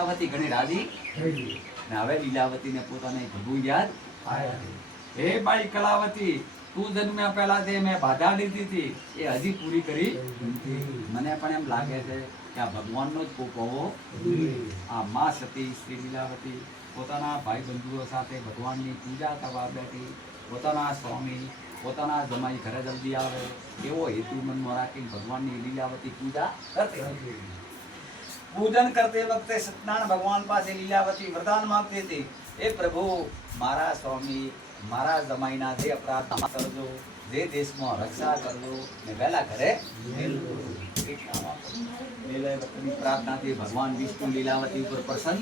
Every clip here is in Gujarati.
લીલાવતી ઘણી રાજી ને હવે લીલાવતીને પોતાને ભગવું યાદ હે બાઈ કલાવતી, તું જન્મ્યા પહેલા જે મેં બાધા લીધી હતી એ હજી પૂરી કરી મને પણ એમ લાગે છે કે આ ભગવાનનો જ કોપ હોવો. આ માં સતી શ્રી લીલાવતી પોતાના ભાઈ બંધુઓ સાથે ભગવાનની પૂજા કરવા બેઠી. પોતાના સ્વામી પોતાના જમાઈ ઘરે જલ્દી આવે એવો હેતુ મનમાં રાખીને ભગવાનની લીલાવતી પૂજા કરતી. પૂજન કરતી વખતે સત્યનારાયણ ભગવાન પાસે લીલાવતી વરદાન માંગતી હતી, એ પ્રભુ મારા સ્વામી મારા જમાઈના જે અપરાધ કરજો, જે દેશમાં રક્ષા કરજો ને વહેલા ઘરે પ્રાર્થનાથી ભગવાન વિષ્ણુ લીલાવતી ઉપર પ્રસન્ન.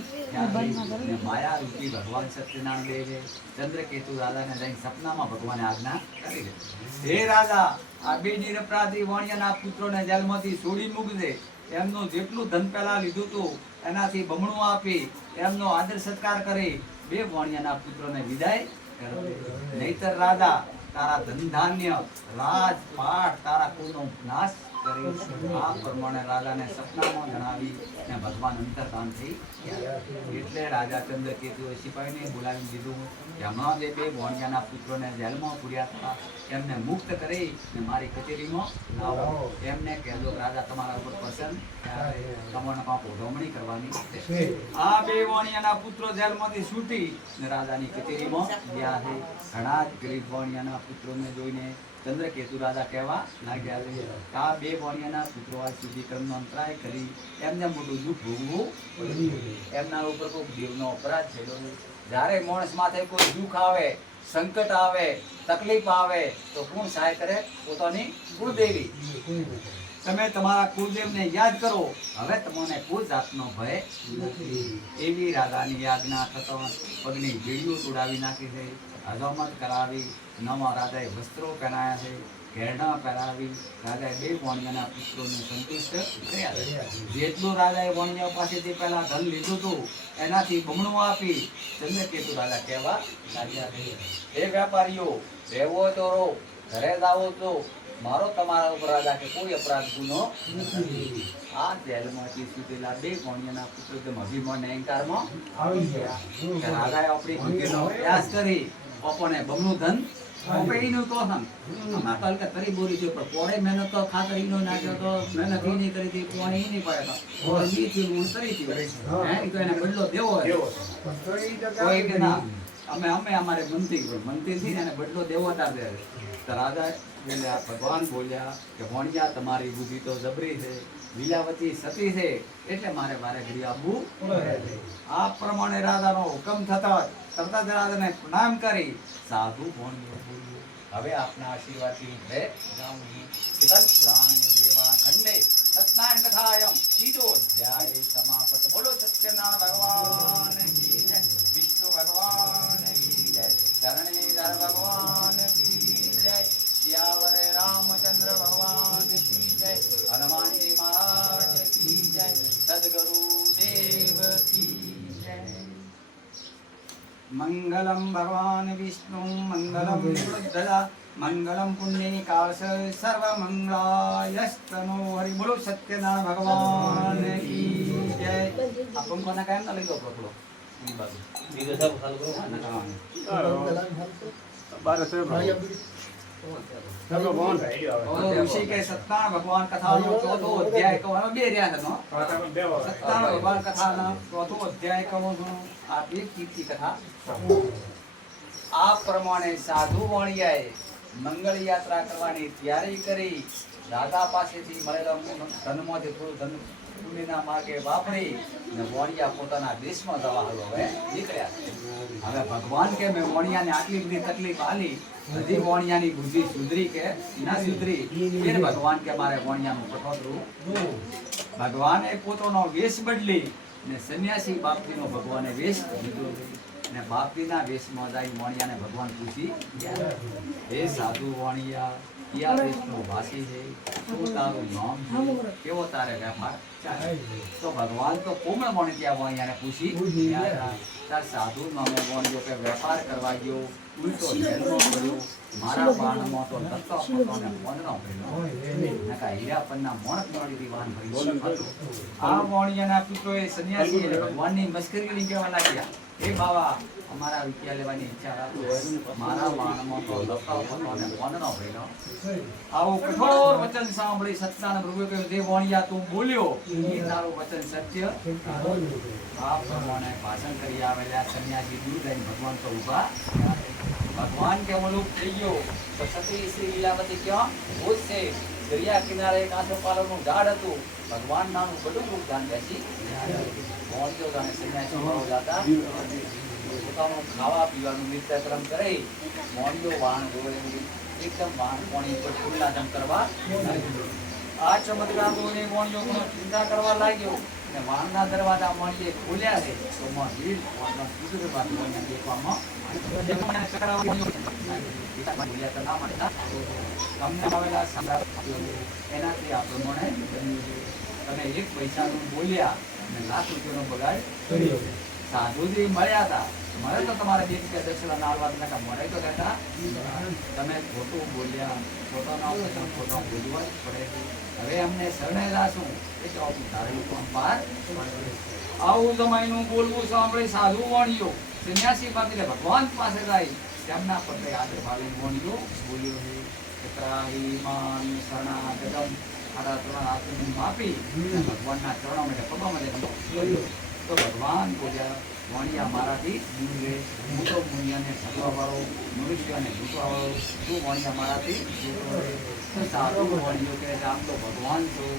માયા રૂપી ભગવાન સત્યનારાયણ દેવે ચંદ્રકેતુ રાજાને જઈને સપનામાં ભગવાને આજ્ઞા કરી છે, હે રાજા આ બે નિરપરાધી વાણિયાના પુત્રોને જેલમાંથી છોડી મૂકજે. એમનું જેટલું ધન પહેલા લીધું હતું એનાથી બમણું આપી એમનો આદર સત્કાર કરી બે વાણિયાના પુત્રોને વિદાય કરે. નહીતર રાજા તારા ધન ધાન્ય રાજ પાઠ તારા કુળનો નાશ કરીશ. આ પ્રમાણે રાજાને સપનામાં જણાવી ને ભગવાન અંતર્ધાન થઈ ગયા. એટલે રાજા ચંદ્રકેતુએ સિપાહીને બોલાવી દીધું કે હમણાં જે બે વાણિયાના પુત્રોને જેલમાં પૂર્યા હતા એમને મુક્ત કરી ને મારી કચેરીમાં લાવો. એમને કહેજો રાજા તમારા ઉપર પ્રસન્ન તમને કાંઈ ઓઢવણી કરવાની છે. આ બે વાણિયાના પુત્રો જેલમાંથી છૂટી ને રાજાની કચેરીમાં ગયા છે. ઘણા જ ગરીબ વાણિયાના પુત્રોને જોઈને ચંદ્રકેતુ રાજા કહેવા લાગ્યા છે, આ બે વાણિયાના પુત્રો આજ સુધી કર્મનો અંતરાય કરી એમને મોટું દુઃખ ભોગવવું પડ્યું. એમના ઉપર કોઈ દેવનો અપરાધ થયેલો છે. જ્યારે માણસ માથે કોઈ દુઃખ આવે, સંકટ આવે, તકલીફ આવે તો કોણ સહાય કરે? પોતાની કુળદેવી. તમે તમારા કુળદેવને યાદ કરો, હવે તમને કોઈ જાતનો ભય નથી. એવી રાજાની આજ્ઞા થતા પગની બેડીઓ તોડાવી નાખી છે, હજામત કરાવી, નવા રાજાએ વસ્ત્રો પહેરાયા છે, ઘેરણા પહેરાવી રાજાએ બે વાણિયાના પુત્રોને સંતુષ્ટ કર્યા છે. જેટલું રાજાએ વાણિયા પાસેથી પહેલા ધન લીધું હતું એનાથી બમણું આપી ચંદ્રકેતુ રાજા કહેવા લાગ્યા છે, હે વેપારીઓ રહેવો તો રહો, ઘરે જાઓ તો મારો તમારા ઉપર રાજા કે કોઈ અપરાધ ગુનો નથી. આ જેલમાંથી છૂટેલા બે વાણિયાના પુત્રો એકદમ અભિમાન અહંકારમાં આવી ગયા કે રાજાએ આપણી બુદ્ધિનો પ્રયાસ કરી આપણને બમણું ધન ઓપેડીનું તો થન માતા કે તરી બોરી છે પણ પોળે મહેનત તો ખાતરીનો નાખ્યો તો મહેનત ઈ નહીં કરી હતી, પોણી ઈ નહીં પડે તો ઈ થી હું કરી હતી હે તો એને બદલો દેવો કોઈ કે ના અમે અમારે મનથી થી એને બદલો દેવો હતા દે. તો રાજા બોલ્યા, ભગવાન બોલ્યા કે વાણિયા તમારી બુદ્ધિ તો જબરી છે, લીલાવતી સતી છે એટલે મારે વારે ઘડી આવવું પડે છે. આ પ્રમાણે રાજાનો હુકમ થતા તરત જ રાજાને પ્રણામ કરી સાધુ વાણિયો બોલ્યો, હવે આપના આશીર્વાદથી ઘરે જાઉં છું. પુરાણ દેવા ખંડે સત્યનારાયણ કથાયમ ત્રીજો અધ્યાય સમાપત. બોલો સત્યનારાયણ ભગવાન કી જય, વિષ્ણુ ભગવાન કી જય, ધરણીધર ભગવાન કી જય, સિયાવર રામચંદ્ર ભગવાન કી જય, હનુમાનજી મહારાજ કી જય, સદગુરુ દેવ કી જય. મંગલમ ભગવાન વિષ્ણુ મંગલમ રુદ્રજા મંગલમ પુણ્યનિકાશ સર્વ મંગલાયસ્તનો હરિ. બોલો સત્યનારાયણ ભગવાન કી જય. આ પંખોના કાયમ ના લઈ દો પકડો ઈ બાજુ બીજો સબ ચાલુ કરો ના કરવાનું બાર સે ઋષિ કે સત્યનારાયણ ભગવાન કથાનો ચોથો અધ્યાય કહો. બે રહ્યા છે સત્યનારાયણ ભગવાન કથાનો ચોથો અધ્યાય કહો છો. આ બે કીર્તિ કથા. આ પ્રમાણે સાધુ વાણિયાએ મંગળ યાત્રા કરવાની તૈયારી કરી. દાદા પાસેથી મળેલા ધનમાંથી થોડું ધન પુણ્યના માર્ગે વાપરી અને વાણિયા પોતાના દેશમાં જવા હવે નીકળ્યા. હવે ભગવાન કે મેં વાણિયાને આટલી બધી તકલીફ આલી, હજી વાણિયાની બુદ્ધિ સુધરી કે ના સુધરી એને ભગવાન કે મારે વાણિયાનું કઠોતરું. ભગવાને પોતાનો વેશ બદલી ને સન્યાસી બાપજીનો ભગવાને વેશ લીધો અને બાપજીના વેશમાં જઈ વાણિયાને ભગવાન પૂછી, હે સાધુ વાણિયા કિયા દેશનો વાસી છે, શું તારું નામ છે, કેવો તારે વેપાર ચાલે? તો ભગવાન તો કોમળ મણ ત્યાં વણિયાને પૂછી તાર સાધુ નામે વણ્યો કે વેપાર કરવા ગયો, ઉલટો જન્મ કર્યો, મારા બાણમાં તો લતો પોતાને વણનો કર્યો, નકા હીરા પન્ના મોણક મોડી દીવાન ભરી હતું. આ વણિયાના પુત્રોએ સંન્યાસી એટલે ભગવાનની મસ્કરી લઈ કહેવા લાગ્યા, હે બાવા અમારા વિદ્યા લેવાની ઈચ્છા રાખો, મારા બાણમાં તો લતો પોતાને વણનો કર્યો. આવું કઠોર વચન સાંભળી સત્તાના પ્રભુએ કહ્યું, જે વણિયા તું બોલ્યો એ તારું વચન સત્ય. આ પ્રમાણે ભાષણ કરી આવેલા સંન્યાસી દૂર જઈને ભગવાન તો ઊભા. ભગવાન કે મલુક થઈ ગયો તો સતી શ્રી લીલાવતી ક્યાં ભૂત છે, દરિયા કિનારે એક આસોપાલવનું ઝાડ હતું, ભગવાન નાનું બધું રૂપ ધાન બેસી વણિયો જાણે સંન્યાસી ભાવ જાતા પોતાનું ખાવા પીવાનું નિત્યક્રમ કરે, વણિયો વાણ દોરે એકદમ વાણ પાણી પર ફૂલાદમ કરવા. આ ચમત્કાર જોઈને વણિયો ઘણો ચિંતા કરવા લાગ્યો અને વાણના દરવાજા વણિયે ખોલ્યા છે તો માં ભીડ વાણના કુટુંબ બાદ વણિયા દેખવામાં અમને આવેલા એનાથી આ પ્રમાણે તમે 1 પૈસાનું બોલ્યા અને લાખ રૂપિયાનો બગાડ કર્યો. સાધુજી મળ્યા હતા, મળે તો તમારે 2 રૂપિયા દક્ષિણા ના આવવા નકા મળે તો કહેતા તમે ખોટું બોલ્યા, ખોટો બોલવા જ પડે. હવે અમને શરણે જાશું એટલે તારે પાર. આવું જમાઈનું બોલવું સાંભળી સાધુ વણિયો સંન્યાસી પાસે ભગવાન પાસે જાય, તેમના પગે આદર ભાવી વણિયો બોલ્યો છે કે ત્રાહી માન શરણા ગદમ આડા ત્રણ હાથની માપી ભગવાનના ચરણો માટે પગમાં મળે. તો ભગવાન બોલ્યા, વણિયા મારાથી દૂર રહે, હું તો મુનિયાને સગવા વાળો, મનુષ્યને લૂંટવા વાળો, તું વણિયા મારાથી દૂર રહે. તો સાધુ વણિયો કે આમ તો ભગવાન છો,